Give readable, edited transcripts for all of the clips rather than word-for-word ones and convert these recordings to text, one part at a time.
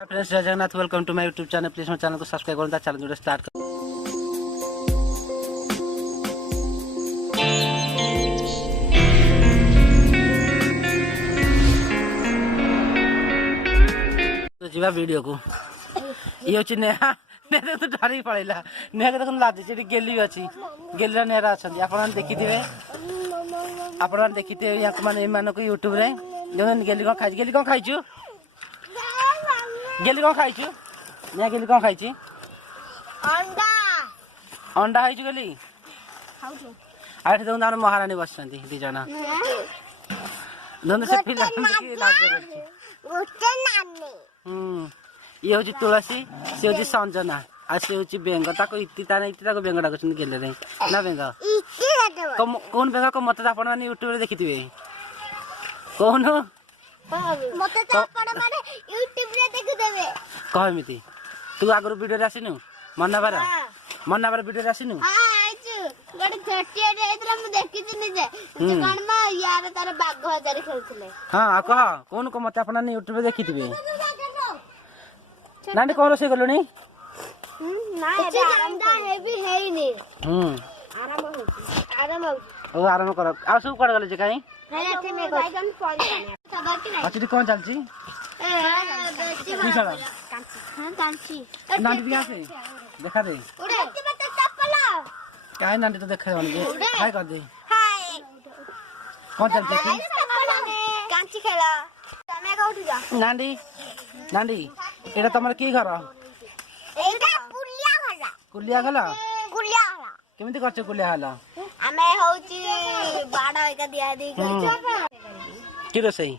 Friends जय Jagannath welcome to my YouTube channel. Please मेरे channel को सब्सक्राइब करना, चैनल जो स्टार्ट कर तो जीवा वीडियो को ये होची नेहा नेहा तो डरी पड़ेला। नेहा के देखन लाजी जेडी गेली अछि गेलीरा नेहा अछन आपन देखिथिबे आपन देखिथिबे या माने मानो को यूट्यूब रे जन गेली कोन खाइछु गेली कोन खाइछु नेहा गेली कोन खाइछि अंडा अंडा खाइछु गेली खाउछु आठ दोन दान महारानी बसछन्ती दी जना दोन से फिल्म देखि लाज करछि गोटे नानी ये होची तुलसी से होची संजना आ से होची बेंग ताको इति ताको बेंग डाकछन गेले रे ना बेंग इति लाडो कोन बेंग को मत आपण माने यूट्यूब रे देखिथिबे कोन मते त आपण माने यूट्यूब रे देखि देबे कहमिति तू आगरो वीडियो रे आसिनु मन्नाबार वीडियो रे आसिनु हां आइछु गडे छटिया रे इतला म देखि दिने जे कोन मा यार तार बाघ हजार खेलथिले हां आ कह कोन को मते आपण माने यूट्यूब रे देखिथिबे नानी कोन से गलोनी ना एटा आराम हेवी हेइनी आराम हो ओ आराम कर आ सब कड गले जे काई हेले में गाइडन पॉइंट जाने अच्छी कोन चलची की सला हां कांची नानी भी आसे देखा दे उड़े मत चप्पला काई नानी तो देखा होनी हाय कर दे हाय कोन चलची कांची खेला तमे का उठ जा नानी एटा तमर की घर एटा कुलिया गला होला केमिति करछ कुलिया होला आमे होची बाडा एका दिया दी करछ की रोसई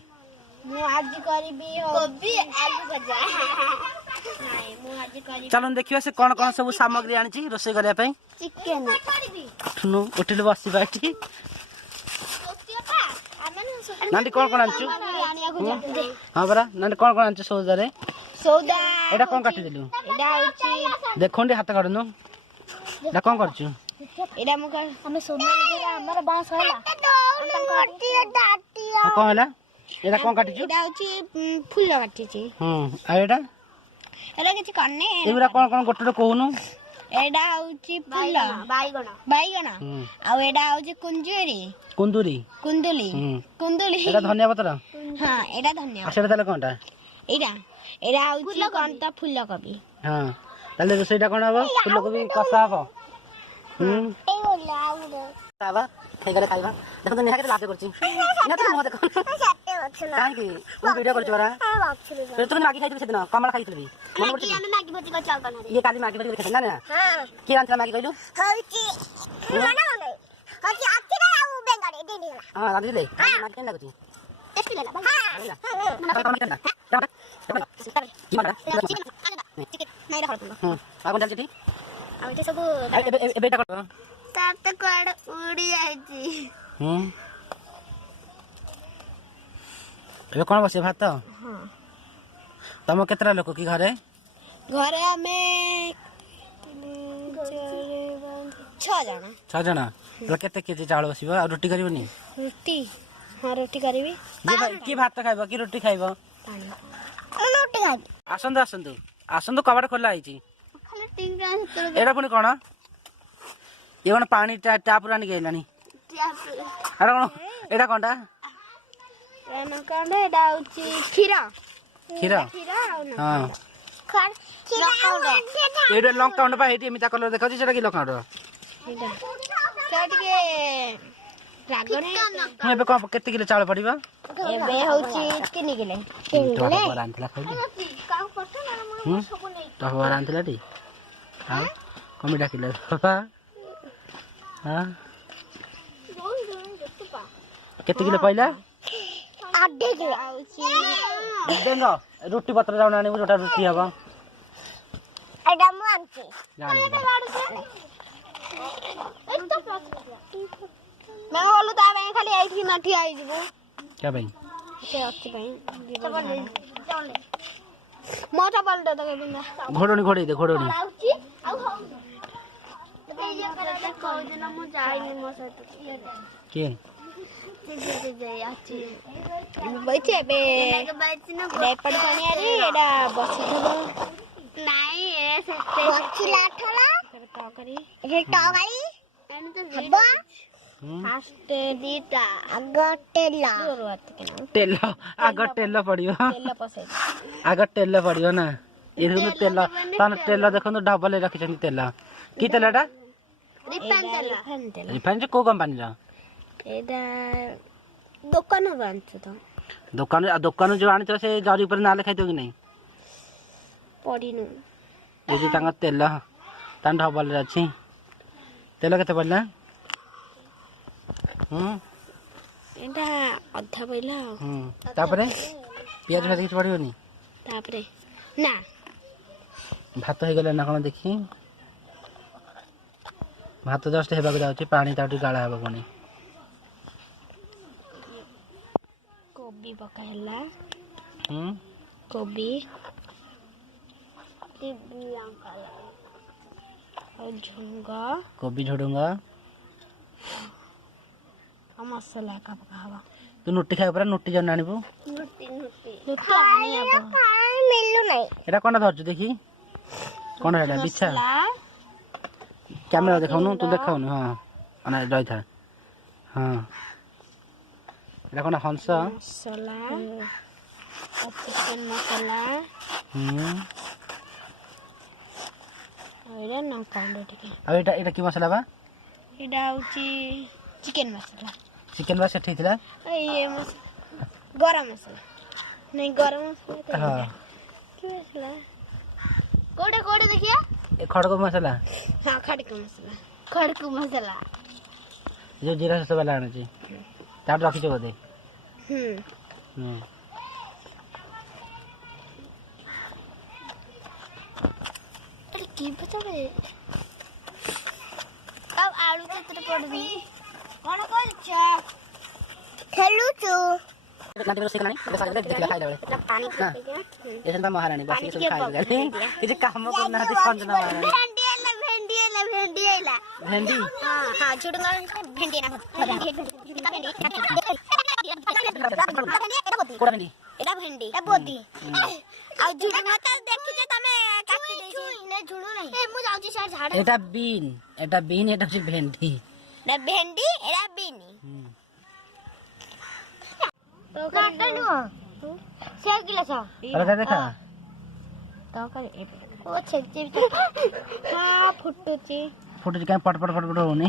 मु आज करबी कोबी आलू भजा नाही मु आज करबी चलन देखियो से कोन कोन सब सामग्री आनिची रोसई करिया पई चिकन करबी सुनो उठिल बसी बाटी नानी कोन कोन आनछु हां बरा नानी कोन कोन आनछु सौदा एटा कोन काटी देलु एटा होची देखोंडी हाथ काडनु एटा कोन करछु एटा मु हमें सोना लेला हमर बांस होला हां कोन होला एटा कोन काटिछु एटा होची फूल काटिछि आ एटा किछि करने एबरा कोन कोन गोटो कहूनु एटा होची फूल बाईगण आ एटा होची कुंदुरी कुंदुली एटा धनिया पत्र हां एटा धनिया आ सेटा तले कोनटा एटा होची कोनता फूल कोबी हां तले रोसईटा कोन हबो फूल कोबी कसा हबो ए होला बाबा खाइगले खाइबा देखो तो नेहा के लाते करछि ना तो मो देखो सत्य वचना काहे की वो वीडियो करछ बरा फिर तो मागी खाइतु सेदिन कमला खाइतु मन करछि हमें मागी भजी को चाल बना ये काली मागी भजी खाइना ना हां के आंतरा मागी कइलु होची मना होले होची आखिर आउ बेंगारे देनी हां राधी ले मागी केन लागछि टेस्टी लेला हां मना कम केन ता जी मारा चिकन नाही राखतो आ कोन चलछि आ ते सब ए बेटा कर ताप त कोड उड़ी जाईची ए कोन बसे भात हां तम केतरा लोक की घरे हमें 6 जना तो केते केजी चावल बसिबो आ रोटी करबनी रोटी हां रोटी करबी जे की भात खाइबो की रोटी खाइबो पानी रोटी खाबी आसंदो कबाड़ खोला आइची खाली टिंग एडा पुनी कोन ये कोन पानी टैप रानी गेलानी अरे कोन एडा कोनटा एना कोने डाउची खीरा हां खीरा एडा लॉन्ग काउंट बा हेटी एमिता कलर देखौ छी सेटा की लॉन्ग काउंट के रागने हम एबे कोन केते किलो चावल पड़िबा एबे होची 3 किलो रांथला खाइली काम करतो ना हम सब नै तो रांथला टी हां कमी डाकिले पापा हां केते किलो पहिला आधे किलो होची देंगो रोटी पत्र जाउन आनी जोटा रोटी हबो एडा मु आनछि जानी मैं बोलू ता मैं खाली आई थी नठी आई जीबो क्या भाई से अच्छी भाई चले मोटा पलटा तो के बिंदा घोड़ोनी घोड़ी दे घोड़ोनी आउची आउ हो ते ये करे को दिन मु जाई नि मो सहित के ବଇଛି ଏବେ ଏପଟ ପାଣିଆରେ ଏଇଟା ବସିଥିବ ନାଇଁ ବସିଲା ତରକାରୀ ଫାଷ୍ଟ ଦିଟା ଆଗ ତେଲ ଆଗ ତେଲ ପଡିବ ତେଲ ପସେଇ ଆଗ ତେଲ ପଡିବ ନା ଏ ଦେଖନ୍ତୁ ତେଲ ତାହେଲେ ତେଲ ଦେଖନ୍ତୁ ଡବଲ ରଖିଛନ୍ତି ତେଲ କି ତେଲଟା ରିଫାଇନ କୋଉ କମ୍ପାନୀର ଏଇଟା ଦୋକାନରୁ ଆଣିଛୁ ତ ଦୋକାନରୁ ଯୋଉ ଆଣିଛ ସେ ଜରି ଉପରେ ନାଁ ଲେଖାଇଥିବ କି ନାହିଁ ପଢିନୁ ଏଠି ତାଙ୍କ ତେଲ ତାଙ୍କ ଡବଲରେ ଅଛି ତେଲ କେତେ ପଡ଼ିଲା ଏଇଟା ଅଧା ପଇଲା ଆଉ ତାପରେ ପିଆଜ ଫାଜ କିଛି ପଡ଼ିବନି ତାପରେ ନା ଭାତ ହେଇଗଲା ନା କଣ ଦେଖି ଭାତ ଜଷ୍ଟ ହେବାକୁ ଯାଉଛି ପାଣି ତାଠୁ ଗାଳା ହେବ ପୁଣି କୋବି ପକା ହେଲା କୋବି ଝୁଙ୍ଗ କୋବି ଝୁଡୁଙ୍ଗ ଆଉ ମସଲା ଏକା ପକା ହବ ତୁ ନୁଟି ଖାଇବା ପରା ନୁଟି ଜଣ ଆଣିବୁ ଏଇଟା କଣ ଧରିଛୁ ଦେଖି କଣ ଏଇଟା ବିଛା କ୍ୟାମେରା ଦେଖାଉନୁ ତୁ ଦେଖାଉନୁ ହଁ ରହିଥା ହଁ ଏଇଟା କଣ ହଂସ ମସଲା ଚିକେନ ମସଲା ଏଇଟା ଲଙ୍କା ଗୁଣ୍ଡ ଟିକେ ଆଉ ଏଇଟା କି ମସଲା ବା ଏଇଟା ହଉଛି ଚିକେନ ମସଲା ଚିକେନ ବା ସେଠି ଥିଲା ଇଏ ଗରମ ମସଲା ନାଇଁ ଗରମ ମସଲା ହଁ କି ମସଲା କୋଉଟା ଦେଖିଆ ଏ ଖଡ଼କ ମସଲା ହଁ ଖଡ଼କ ମସଲା ଯୋଉ ଜିରା ଶସ ବାଲା ଆଣୁଛି ତାଠୁ ରଖିଛ ବୋଧେ କି ପଚାରେ ଆଉ ଆଳୁ କେତେଟା ପଡୁନି କଣ କରୁଛ ଖେଲୁଛୁ ମହାରାଣୀ ବସିକି ସବୁ ଖାଇଦେଲେ କିଛି କାମ କରୁନାହାନ୍ତି ସଞ୍ଜନା ମହାରାଣୀ ଭେଣ୍ଡି କୋଉଟା ଭେଣ୍ଡି ଏଟା ଭେଣ୍ଡି ଏଟା ବୋଦି ଆଉ ଝୁଡୁଙ୍ଗ ତ ଦେଖିଛ ତମେ କାଟି ଦେଇଛି ନା ଝୁଡୁ ନାହିଁ ମୁଁ ଯାଉଛି ସାର୍ ଝାଡୁ ଏଟା ବିନ୍ ଏଟା ହଉଛି ଭେଣ୍ଡି ନା ଭେଣ୍ଡି ଏଟା ବିନ୍ ତ କାଟା ନୁହ ସେ ଗିଲାସ ଅଲଗା ଦେଖା ତ କରି ଓ ଛେଚି ହଁ ଫୁଟୁଛି କାଇଁ ପଟ ହଉନି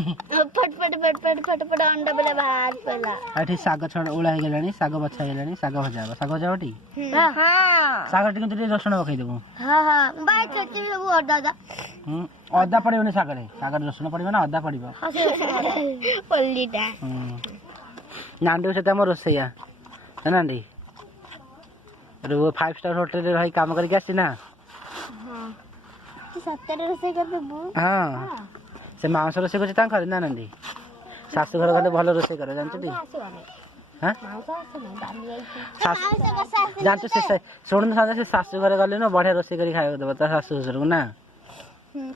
ଫଟ ଅଣ୍ଡା ବେଲା ବାହାରି ପଇଲା ଏଠି ଶାଗ ଛଣ ଓଳା ହେଇଗଲାଣି ଶାଗ ବଛା ହେଇଗଲାଣି ଶାଗ ଭଜା ହବ ଶାଗ ଭଜା ହବ ଶାଗ ଟିକେ ରସୁଣ ପକେଇଦେବୁ ଅଦା ପଡିବନି ଶାଗରେ ରସୁଣ ପଡିବ ନା ଅଦା ପଡିବ ନାଣ୍ଡି ସହିତ ଆମ ରୋଷେଇଆ ନାଣ୍ଡି 5 ଷ୍ଟାର ହୋଟେଲରେ ରହି କାମ କରିକି ଆସିଛି ନା ହଁ ସେ ମାଉଁସ ରୋଷେଇ କରୁଛି ତାଙ୍କ ଘରେ ନା ନାଣ୍ଡି ଶାଶୁ ଘର ଗଲେ ଭଲ ରୋଷେଇ କରେ ଜାଣିଛୁ ଟି ଜାଣିଛୁ ଶୁଣୁନୁ ସାଙ୍ଗେ ସେ ଶାଶୁ ଘରେ ଗଲେ ନା ବଢିଆ ରୋଷେଇ କରି ଖାଇବାକୁ ଦେବ ତା ଶାଶୁ ଶ୍ୱଶୁରକୁ ନା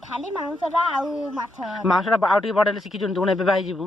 ଖାଲି ମାଂସଟା ଆଉ ମାଛ ମାଂସଟା ଆଉ ଟିକେ ବଢେଇଲେ ଶିଖିଛୁ ତୁ ଏବେ ବାହାରିଯିବୁ